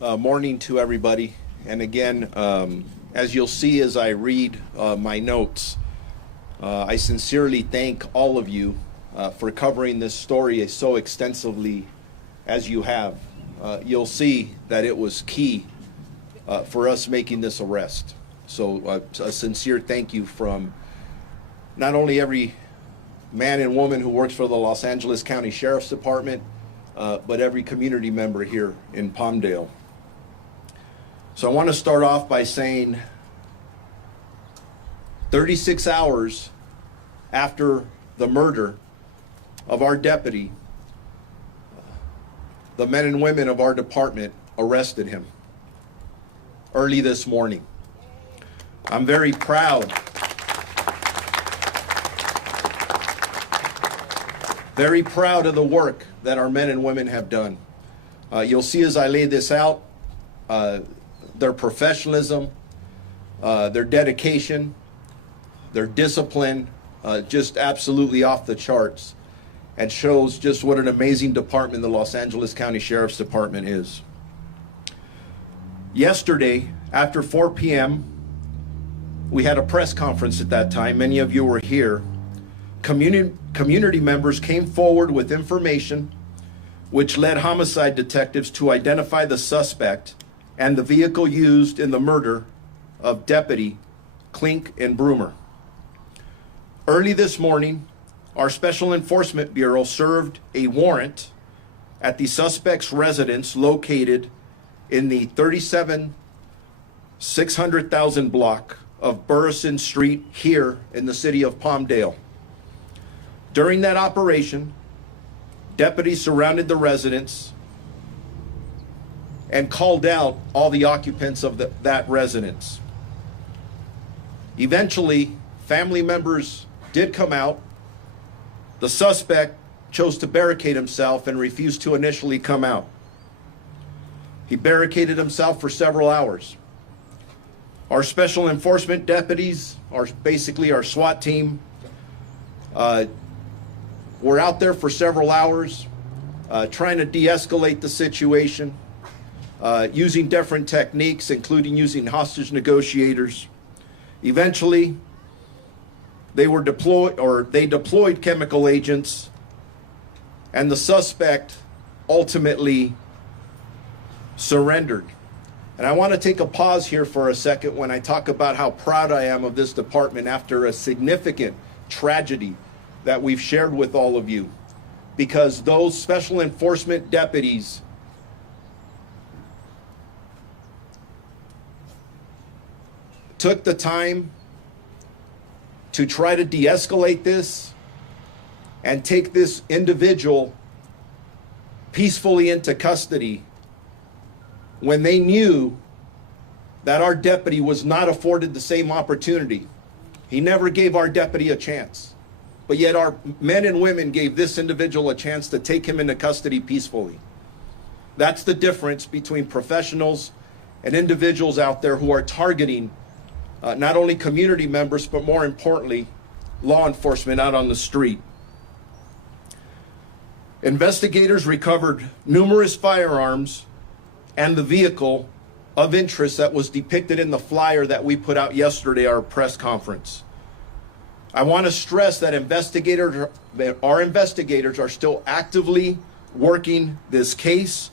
Morning to everybody. And again, as you'll see as I read my notes, I sincerely thank all of you for covering this story so extensively as you have. You'll see that it was key for us making this arrest. So a sincere thank you from not only every man and woman who works for the Los Angeles County Sheriff's Department, but every community member here in Palmdale. So I want to start off by saying 36 hours after the murder of our deputy, the men and women of our department arrested him early this morning. I'm very proud. Very proud of the work that our men and women have done. You'll see as I lay this out, their professionalism, their dedication, their discipline, just absolutely off the charts, and shows just what an amazing department the Los Angeles County Sheriff's Department is. Yesterday, after 4 p.m., we had a press conference at that time. Many of you were here. Community members came forward with information which led homicide detectives to identify the suspect and the vehicle used in the murder of Deputy Clinkunbroomer. Early this morning, our Special Enforcement Bureau served a warrant at the suspect's residence located in the 37,600,000 block of Burrison Street here in the city of Palmdale. During that operation, deputies surrounded the residence and called out all the occupants of that residence. Eventually, family members did come out. The suspect chose to barricade himself and refused to initially come out. He barricaded himself for several hours. Our special enforcement deputies, basically our SWAT team, were out there for several hours trying to de-escalate the situation, using different techniques, including using hostage negotiators. Eventually, they deployed chemical agents, and the suspect ultimately surrendered. And I want to take a pause here for a second when I talk about how proud I am of this department after a significant tragedy that we've shared with all of you, because those special enforcement deputies took the time to try to de-escalate this and take this individual peacefully into custody when they knew that our deputy was not afforded the same opportunity. He never gave our deputy a chance, but yet our men and women gave this individual a chance to take him into custody peacefully. That's the difference between professionals and individuals out there who are targeting not only community members, but more importantly, law enforcement out on the street. Investigators recovered numerous firearms and the vehicle of interest that was depicted in the flyer that we put out yesterday, our press conference. I want to stress that our investigators are still actively working this case.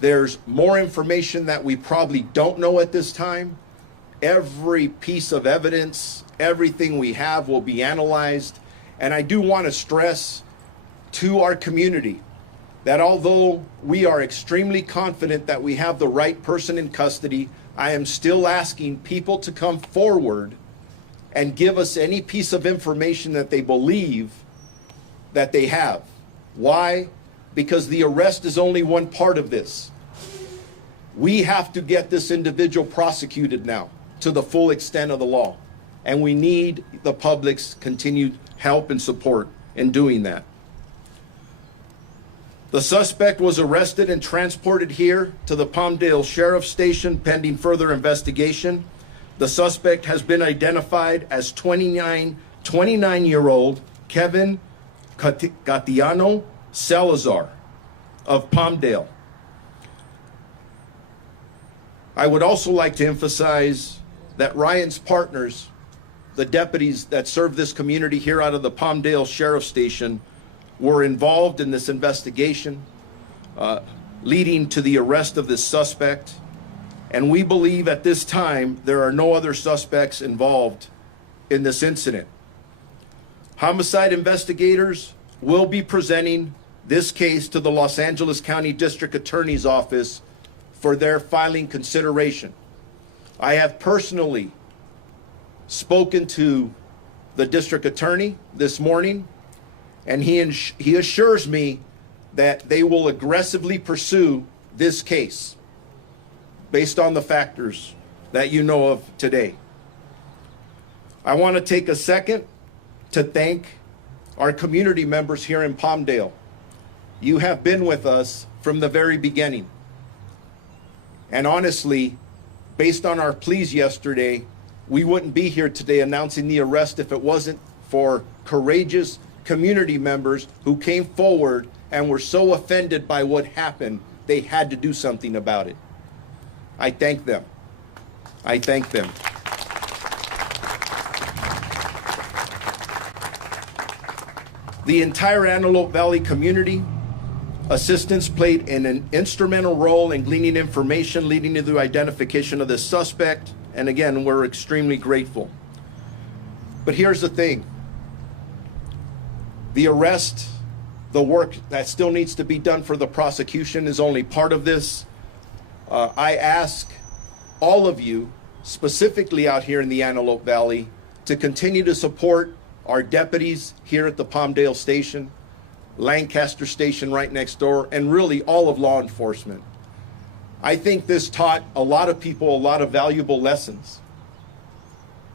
There's more information that we probably don't know at this time. Every piece of evidence, everything we have will be analyzed. And I do want to stress to our community that although we are extremely confident that we have the right person in custody, I am still asking people to come forward and give us any piece of information that they believe that they have. Why? Because the arrest is only one part of this. We have to get this individual prosecuted now to the full extent of the law. And we need the public's continued help and support in doing that. The suspect was arrested and transported here to the Palmdale Sheriff's Station pending further investigation. The suspect has been identified as 29-year-old Kevin Salazar of Palmdale. I would also like to emphasize that Ryan's partners, the deputies that serve this community here out of the Palmdale Sheriff Station, were involved in this investigation, leading to the arrest of this suspect. And we believe at this time there are no other suspects involved in this incident. Homicide investigators will be presenting this case to the Los Angeles County District Attorney's Office for their filing consideration. I have personally spoken to the district attorney this morning, and he assures me that they will aggressively pursue this case based on the factors that you know of today. I want to take a second to thank our community members here in Palmdale. You have been with us from the very beginning. And honestly, based on our pleas yesterday, we wouldn't be here today announcing the arrest if it wasn't for courageous community members who came forward and were so offended by what happened, they had to do something about it. I thank them. I thank them. The entire Antelope Valley community assistance played an instrumental role in gleaning information leading to the identification of the suspect. And again, we're extremely grateful. But here's the thing. The arrest, the work that still needs to be done for the prosecution is only part of this. I ask all of you, specifically out here in the Antelope Valley, to continue to support our deputies here at the Palmdale Station, Lancaster Station right next door, and really all of law enforcement. I think this taught a lot of people a lot of valuable lessons.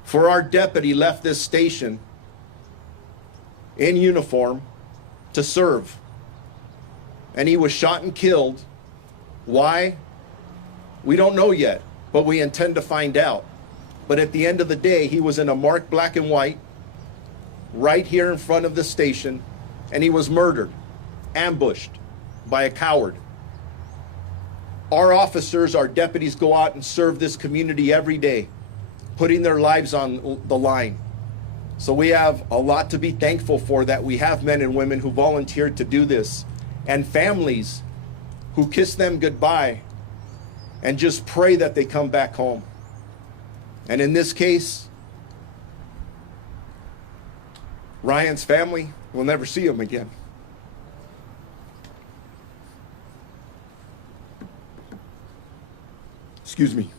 For our deputy left this station in uniform to serve, and he was shot and killed. Why? We don't know yet, but we intend to find out. But at the end of the day, he was in a marked black and white right here in front of the station, and he was murdered, ambushed by a coward. Our officers, our deputies go out and serve this community every day, putting their lives on the line. So we have a lot to be thankful for, that we have men and women who volunteered to do this, and families who kiss them goodbye and just pray that they come back home. And in this case, Ryan's family will never see him again. Excuse me.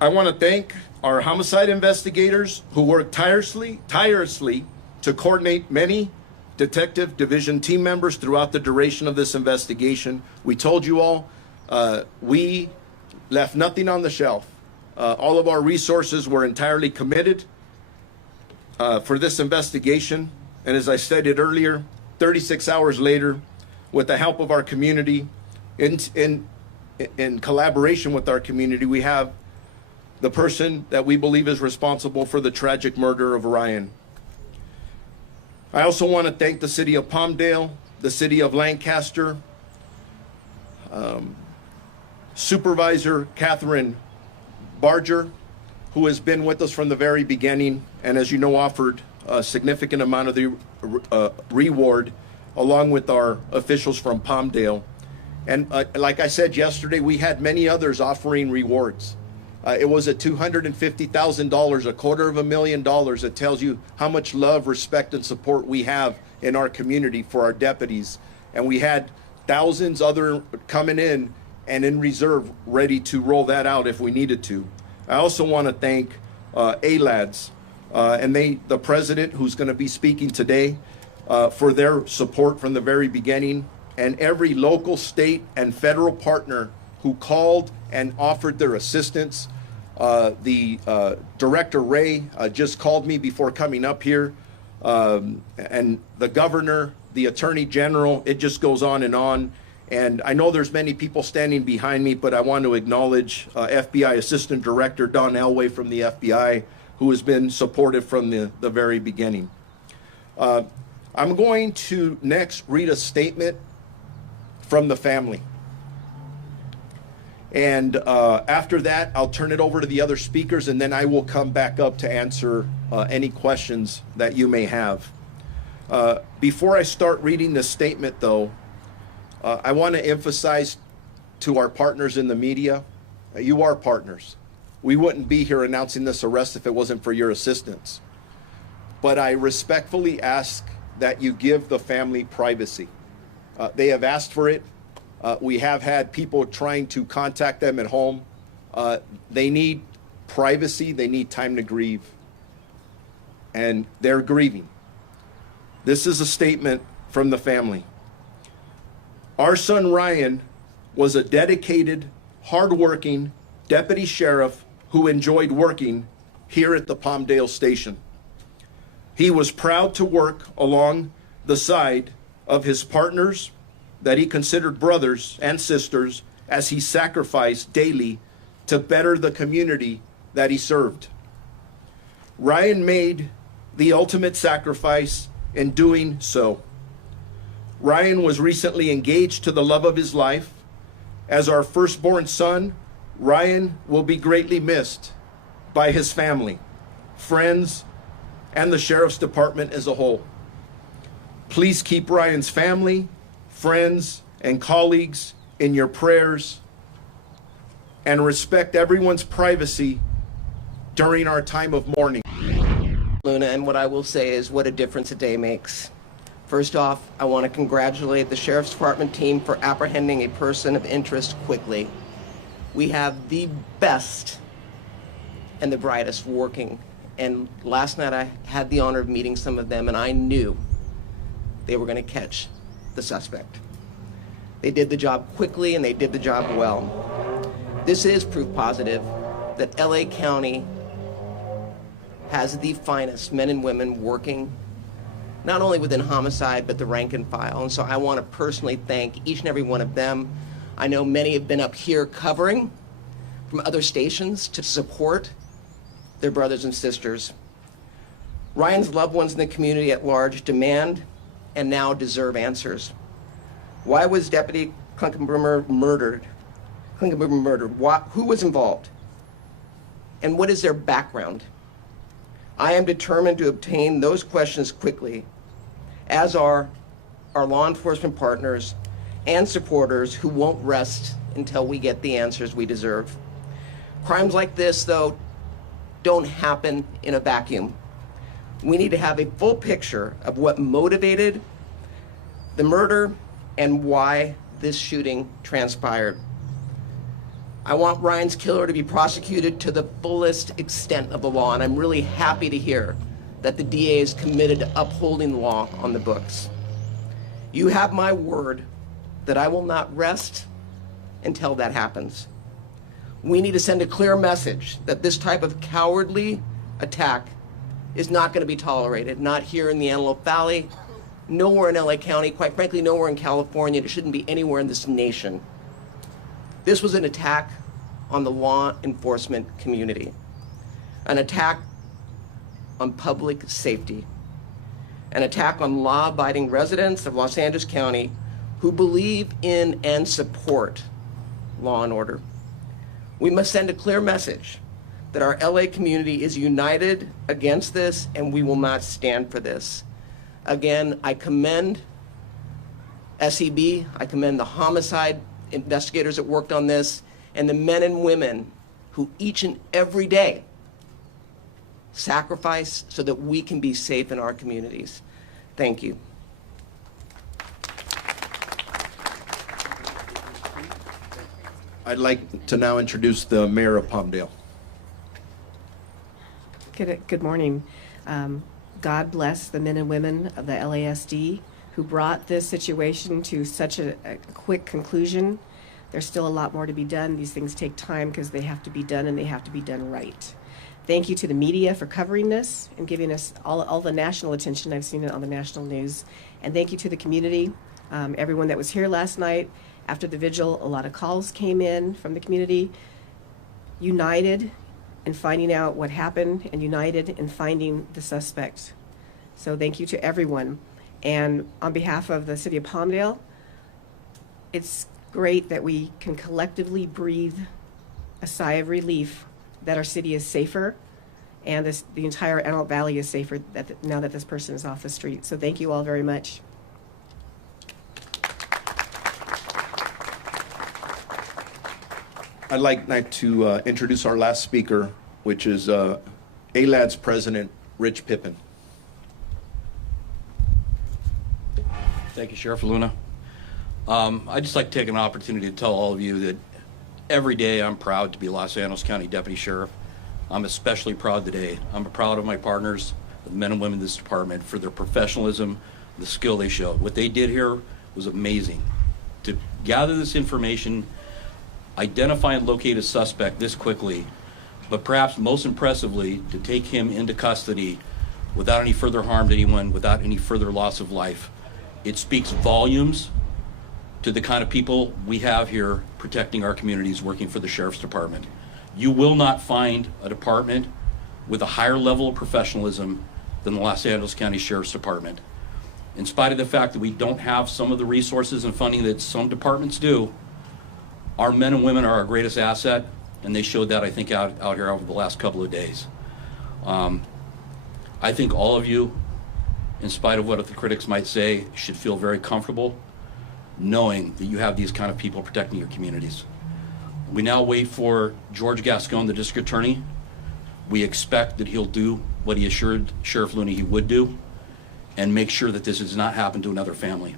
I want to thank our homicide investigators who worked tirelessly to coordinate many detective division team members throughout the duration of this investigation. We told you all, we left nothing on the shelf. All of our resources were entirely committed for this investigation. And as I stated earlier, 36 hours later, with the help of our community, in collaboration with our community, we have the person that we believe is responsible for the tragic murder of Ryan. I also want to thank the city of Palmdale, the city of Lancaster, Supervisor Catherine Barger, who has been with us from the very beginning, and as you know, offered a significant amount of the reward, along with our officials from Palmdale. And like I said yesterday, we had many others offering rewards. It was at $250,000, $250,000. It tells you how much love, respect, and support we have in our community for our deputies. And we had thousands other coming in and in reserve, ready to roll that out if we needed to. I also want to thank ALADS and the president, who's going to be speaking today, for their support from the very beginning, and every local, state, and federal partner who called and offered their assistance. The Director Ray just called me before coming up here, and the governor, the attorney general, it just goes on. And I know there's many people standing behind me, but I want to acknowledge FBI Assistant Director Don Elway from the FBI, who has been supportive from the very beginning. I'm going to next read a statement from the family. And after that, I'll turn it over to the other speakers, and then I will come back up to answer any questions that you may have. Before I start reading this statement, though, I want to emphasize to our partners in the media, you are partners. We wouldn't be here announcing this arrest if it wasn't for your assistance. But I respectfully ask that you give the family privacy. They have asked for it. We have had people trying to contact them at home. They need privacy. They need time to grieve. And they're grieving. This is a statement from the family. Our son Ryan was a dedicated, hardworking deputy sheriff who enjoyed working here at the Palmdale station. He was proud to work along the side of his partners that he considered brothers and sisters as he sacrificed daily to better the community that he served. Ryan made the ultimate sacrifice in doing so. Ryan was recently engaged to the love of his life. As our firstborn son, Ryan will be greatly missed by his family, friends, and the Sheriff's Department as a whole. Please keep Ryan's family, friends, and colleagues in your prayers, and respect everyone's privacy during our time of mourning. Luna, and what I will say is what a difference a day makes. First off, I want to congratulate the Sheriff's Department team for apprehending a person of interest quickly. We have the best and the brightest working, and last night I had the honor of meeting some of them, and I knew they were going to catch the suspect. They did the job quickly, and they did the job well. This is proof positive that LA County has the finest men and women working, not only within homicide, but the rank and file. And so I want to personally thank each and every one of them. I know many have been up here covering from other stations to support their brothers and sisters. Ryan's loved ones in the community at large demand and now deserve answers. Why was Deputy Clinkunbroomer murdered? Who was involved? And what is their background? I am determined to obtain those questions quickly, as are our law enforcement partners and supporters who won't rest until we get the answers we deserve. Crimes like this, though, don't happen in a vacuum. We need to have a full picture of what motivated the murder and why this shooting transpired. I want Ryan's killer to be prosecuted to the fullest extent of the law, and I'm really happy to hear that the DA is committed to upholding the law on the books. You have my word that I will not rest until that happens. We need to send a clear message that this type of cowardly attack is not going to be tolerated, not here in the Antelope Valley, nowhere in LA County, quite frankly, nowhere in California. It shouldn't be anywhere in this nation. This was an attack on the law enforcement community, an attack on public safety, an attack on law-abiding residents of Los Angeles County who believe in and support law and order. We must send a clear message that our LA community is united against this, and we will not stand for this. Again, I commend SEB, I commend the homicide investigators that worked on this, and the men and women who each and every day sacrifice so that we can be safe in our communities. Thank you. I'd like to now introduce the mayor of Palmdale. Good morning. God bless the men and women of the LASD who brought this situation to such a quick conclusion. There's still a lot more to be done. These things take time because they have to be done, and they have to be done right. Thank you to the media for covering this and giving us all the national attention. I've seen it on the national news. And thank you to the community, everyone that was here last night. After the vigil, a lot of calls came in from the community, united in finding out what happened and united in finding the suspect. So thank you to everyone. And on behalf of the city of Palmdale, it's great that we can collectively breathe a sigh of relief that our city is safer and the entire Antelope Valley is safer now that this person is off the street. So thank you all very much. I'd like now to introduce our last speaker, which is ALAD's president, Rich Pippin. Thank you, Sheriff Luna. I'd just like to take an opportunity to tell all of you that every day I'm proud to be Los Angeles County Deputy Sheriff. I'm especially proud today. I'm proud of my partners, the men and women in this department, for their professionalism, the skill they showed. What they did here was amazing. To gather this information, identify and locate a suspect this quickly, but perhaps most impressively, to take him into custody without any further harm to anyone, without any further loss of life. It speaks volumes to the kind of people we have here protecting our communities, working for the Sheriff's Department. You will not find a department with a higher level of professionalism than the Los Angeles County Sheriff's Department. In spite of the fact that we don't have some of the resources and funding that some departments do, our men and women are our greatest asset, and they showed that, I think, out here over the last couple of days. I think all of you, in spite of what the critics might say, should feel very comfortable knowing that you have these kind of people protecting your communities. We now wait for George Gascon, the district attorney. We expect that he'll do what he assured Sheriff Looney he would do and make sure that this does not happen to another family.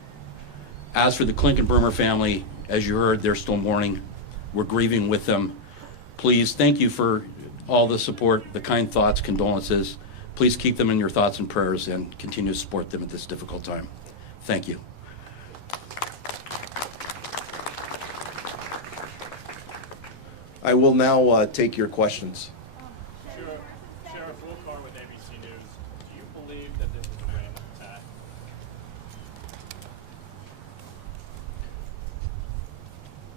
As for the Clinkunbroomer family, as you heard, they're still mourning. We're grieving with them. Please, thank you for all the support, the kind thoughts, condolences. Please keep them in your thoughts and prayers and continue to support them at this difficult time. Thank you. I will now take your questions. Sheriff Wilcar with ABC News. Do you believe that this is a random attack?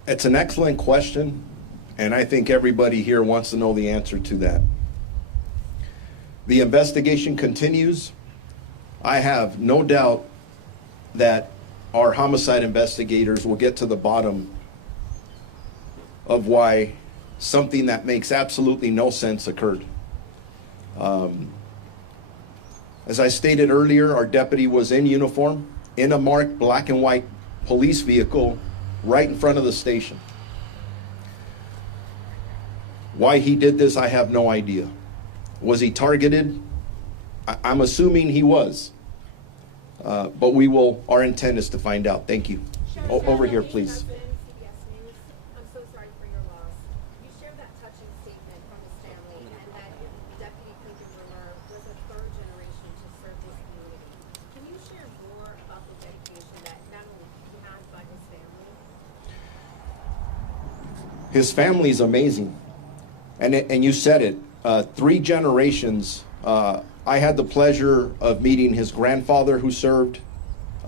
It's an excellent question, and I think everybody here wants to know the answer to that. The investigation continues. I have no doubt that our homicide investigators will get to the bottom of why something that makes absolutely no sense occurred. As I stated earlier, our deputy was in uniform, in a marked black and white police vehicle right in front of the station. Why he did this, I have no idea. Was he targeted? I'm assuming he was. But our intent is to find out. Thank you. Over here, please. I'm so sorry for your loss. You shared that touching statement from his family and that Deputy Clinkunbroomer was a third generation to serve this community. Can you share more about the dedication that not only he has but his family? His family's amazing. And you said it, 3 generations. I had the pleasure of meeting his grandfather who served,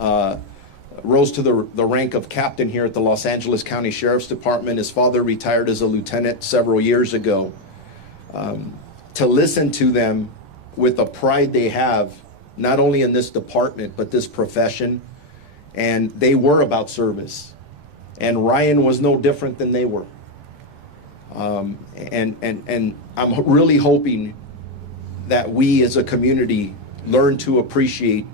rose to the rank of captain here at the Los Angeles County Sheriff's Department. His father retired as a lieutenant several years ago. To listen to them with the pride they have, not only in this department, but this profession, and they were about service. And Ryan was no different than they were. And I'm really hoping that we as a community learn to appreciate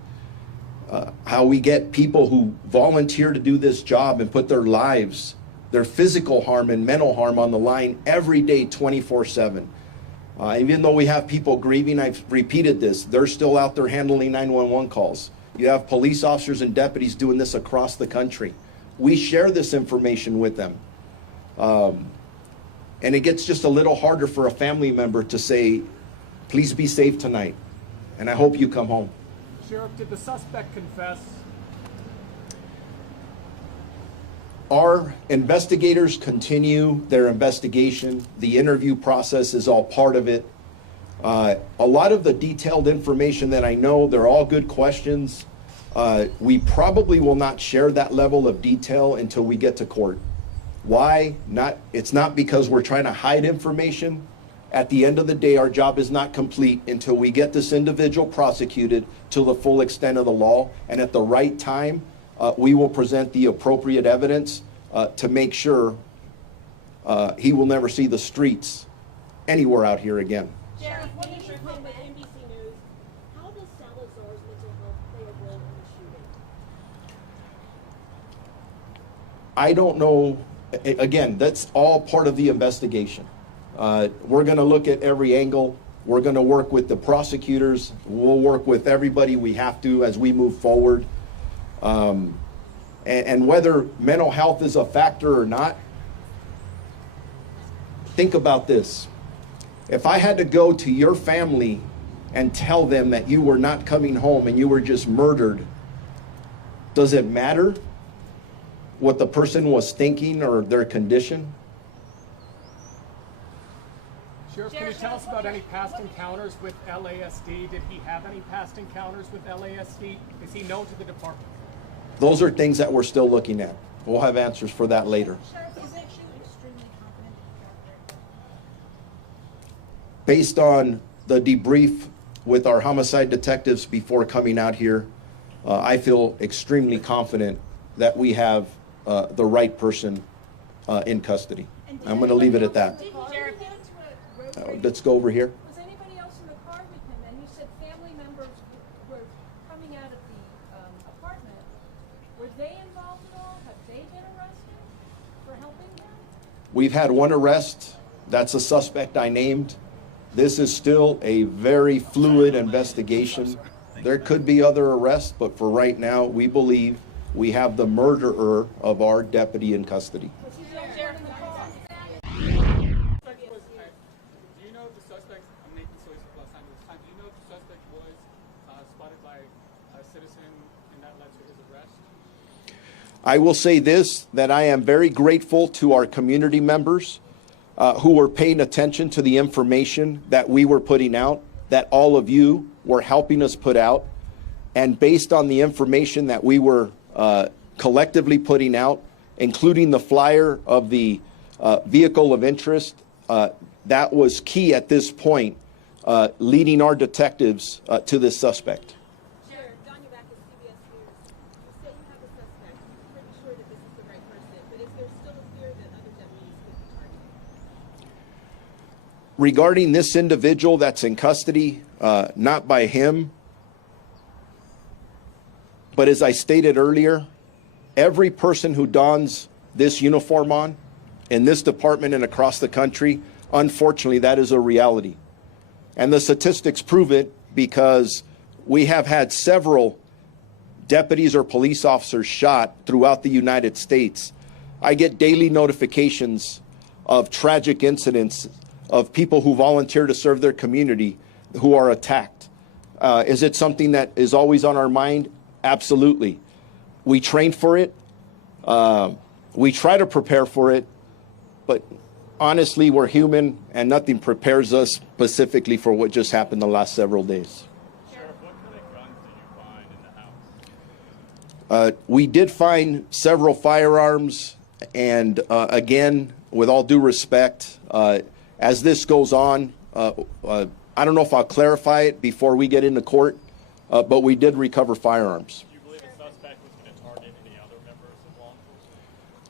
how we get people who volunteer to do this job and put their lives, their physical harm and mental harm on the line every day, 24/7. Even though we have people grieving, I've repeated this, they're still out there handling 911 calls. You have police officers and deputies doing this across the country. We share this information with them. And it gets just a little harder for a family member to say, please be safe tonight, and I hope you come home. Sheriff, did the suspect confess? Our investigators continue their investigation. The interview process is all part of it. A lot of the detailed information that I know, they're all good questions. We probably will not share that level of detail until we get to court. Why? It's not because we're trying to hide information. At the end of the day, our job is not complete until we get this individual prosecuted to the full extent of the law. And at the right time, we will present the appropriate evidence to make sure he will never see the streets anywhere out here again. Sheriff, what is your comment with NBC News? How does Salazar's mental health play a role in the shooting? I don't know. Again, that's all part of the investigation. We're going to look at every angle. We're going to work with the prosecutors. We'll work with everybody we have to as we move forward. And whether mental health is a factor or not, think about this. If I had to go to your family and tell them that you were not coming home and you were just murdered, does it matter what the person was thinking or their condition? Sheriff, can you tell us about any past encounters with LASD? Did he have any past encounters with LASD? Is he known to the department? Those are things that we're still looking at. We'll have answers for that later. Sheriff, is it you extremely confident in your character? Based on the debrief with our homicide detectives before coming out here, I feel extremely confident that we have the right person in custody. I'm going to leave it at that. Let's go over here. Was anybody else in the car with him? And you said family members were coming out of the apartment. Were they involved at all? Have they been arrested for helping him? We've had one arrest. That's a suspect I named. This is still a very fluid investigation. There could be other arrests, but for right now, we believe we have the murderer of our deputy in custody. Was he the only one in the car? Do you know if the suspect, I'm Nathan Solis of Los Angeles Times, do you know if the suspect was spotted by a citizen and that led to his arrest? I will say this, that I am very grateful to our community members who were paying attention to the information that we were putting out, that all of you were helping us put out. And based on the information that we were collectively putting out, including the flyer of the vehicle of interest, that was key at this point, leading our detectives to this suspect. Sheriff, Don, you back at CBS News. You say you have a suspect. You're pretty sure that this is the right person, but is there still a fear that other deputies could be targeted? Regarding this individual that's in custody, not by him, but as I stated earlier, every person who dons this uniform on in this department and across the country, unfortunately, that is a reality. And the statistics prove it, because we have had several deputies or police officers shot throughout the United States. I get daily notifications of tragic incidents of people who volunteer to serve their community who are attacked. Is it something that is always on our mind? Absolutely. We train for it. We try to prepare for it, but honestly, we're human and nothing prepares us specifically for what just happened the last several days. Sheriff, what kind of guns did you find in the house? We did find several firearms, and again, with all due respect, as this goes on, I don't know if I'll clarify it before we get into court, but we did recover firearms. Do you believe the suspect was going to target any other members of law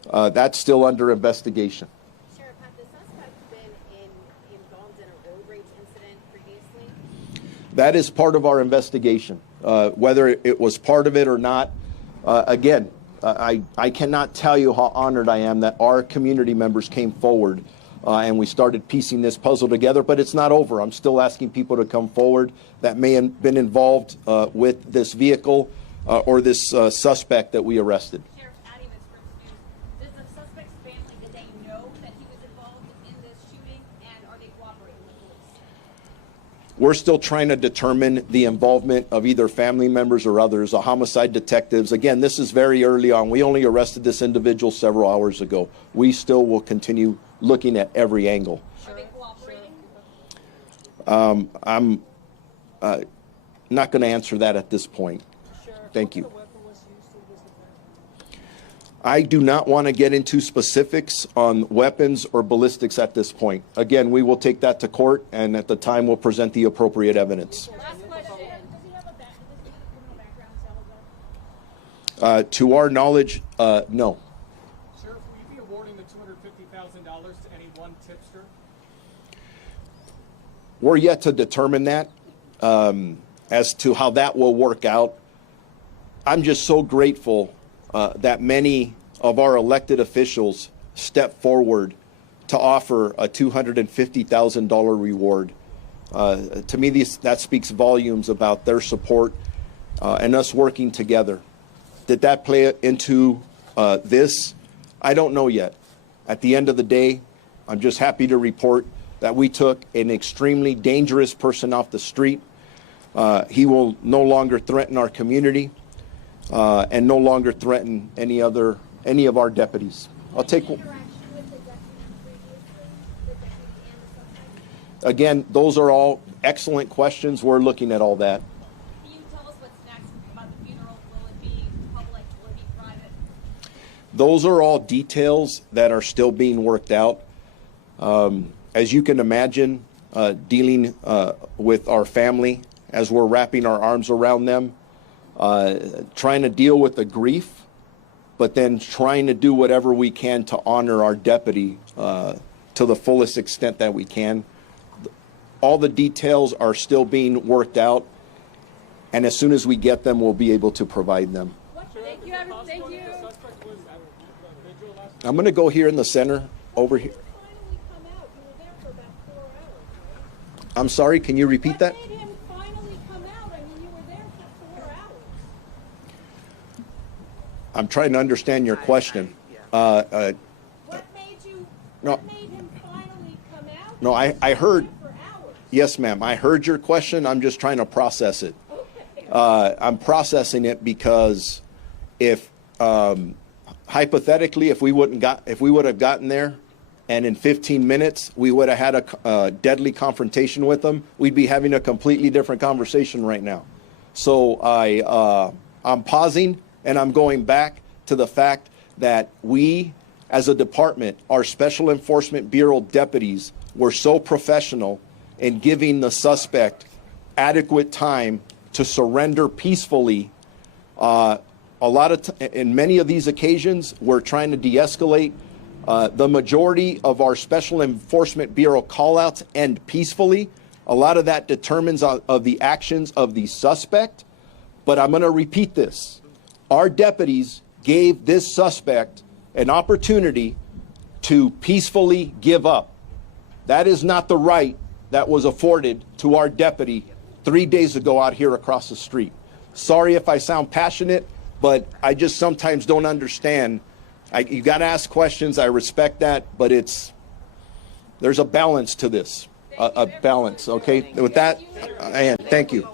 enforcement? That's still under investigation. Sheriff, had the suspect been involved in a road rage incident previously? That is part of our investigation. Whether it was part of it or not, again, I cannot tell you how honored I am that our community members came forward and we started piecing this puzzle together, but it's not over. I'm still asking people to come forward that may have been involved with this vehicle or this suspect that we arrested. Sheriff Addie, First News. Does the suspect's family, did they know that he was involved in this shooting, and are they cooperating with police? We're still trying to determine the involvement of either family members or others, the homicide detectives. Again, this is very early on. We only arrested this individual several hours ago. We still will continue looking at every angle. Are they cooperating? I'm not going to answer that at this point. Thank you. I do not want to get into specifics on weapons or ballistics at this point. Again, we will take that to court, and at the time we'll present the appropriate evidence. Last question. Does he have a criminal background, Salazar? To our knowledge, no. Sheriff, awarding the $250,000 to any one tipster? We're yet to determine that as to how that will work out. I'm just so grateful that many of our elected officials step forward to offer a $250,000 reward. To me, that speaks volumes about their support and us working together. Did that play into this? I don't know yet. At the end of the day, I'm just happy to report that we took an extremely dangerous person off the street. He will no longer threaten our community and no longer threaten any of our deputies. I'll take. Interaction with the deputy previously, the deputy and the suspect? Again, those are all excellent questions. We're looking at all that. Can you tell us what's next about the funeral? Will it be public? Will it be private? Those are all details that are still being worked out. As you can imagine, dealing with our family as we're wrapping our arms around them, trying to deal with the grief, but then trying to do whatever we can to honor our deputy to the fullest extent that we can. All the details are still being worked out, and as soon as we get them, we'll be able to provide them. Thank you, everyone. Thank you. The suspect was at the vigil last I'm going to go here in the center, over here. Finally come out. You were there for about 4 hours, right? I'm sorry, can you repeat that? What made him finally come out? I mean, you were there for 4 hours. I'm trying to understand your question. What made No. what made him finally come out? No, I You were heard. there for hours. Yes, ma'am. I heard your question. I'm just trying to process it. Okay. I'm processing it because if hypothetically, if we would have gotten there, and in 15 minutes we would have had a deadly confrontation with them, we'd be having a completely different conversation right now. So I'm pausing and I'm going back to the fact that we, as a department, our Special Enforcement Bureau deputies, were so professional in giving the suspect adequate time to surrender peacefully. In many of these occasions, we're trying to de-escalate. The majority of our Special Enforcement Bureau callouts end peacefully. A lot of that determines of the actions of the suspect. But I'm going to repeat this. Our deputies gave this suspect an opportunity to peacefully give up. That is not the right that was afforded to our deputy 3 days ago out here across the street. Sorry if I sound passionate, but I just sometimes don't understand. You got to ask questions. I respect that, but there's a balance to this, a balance. Okay, with that, and thank you.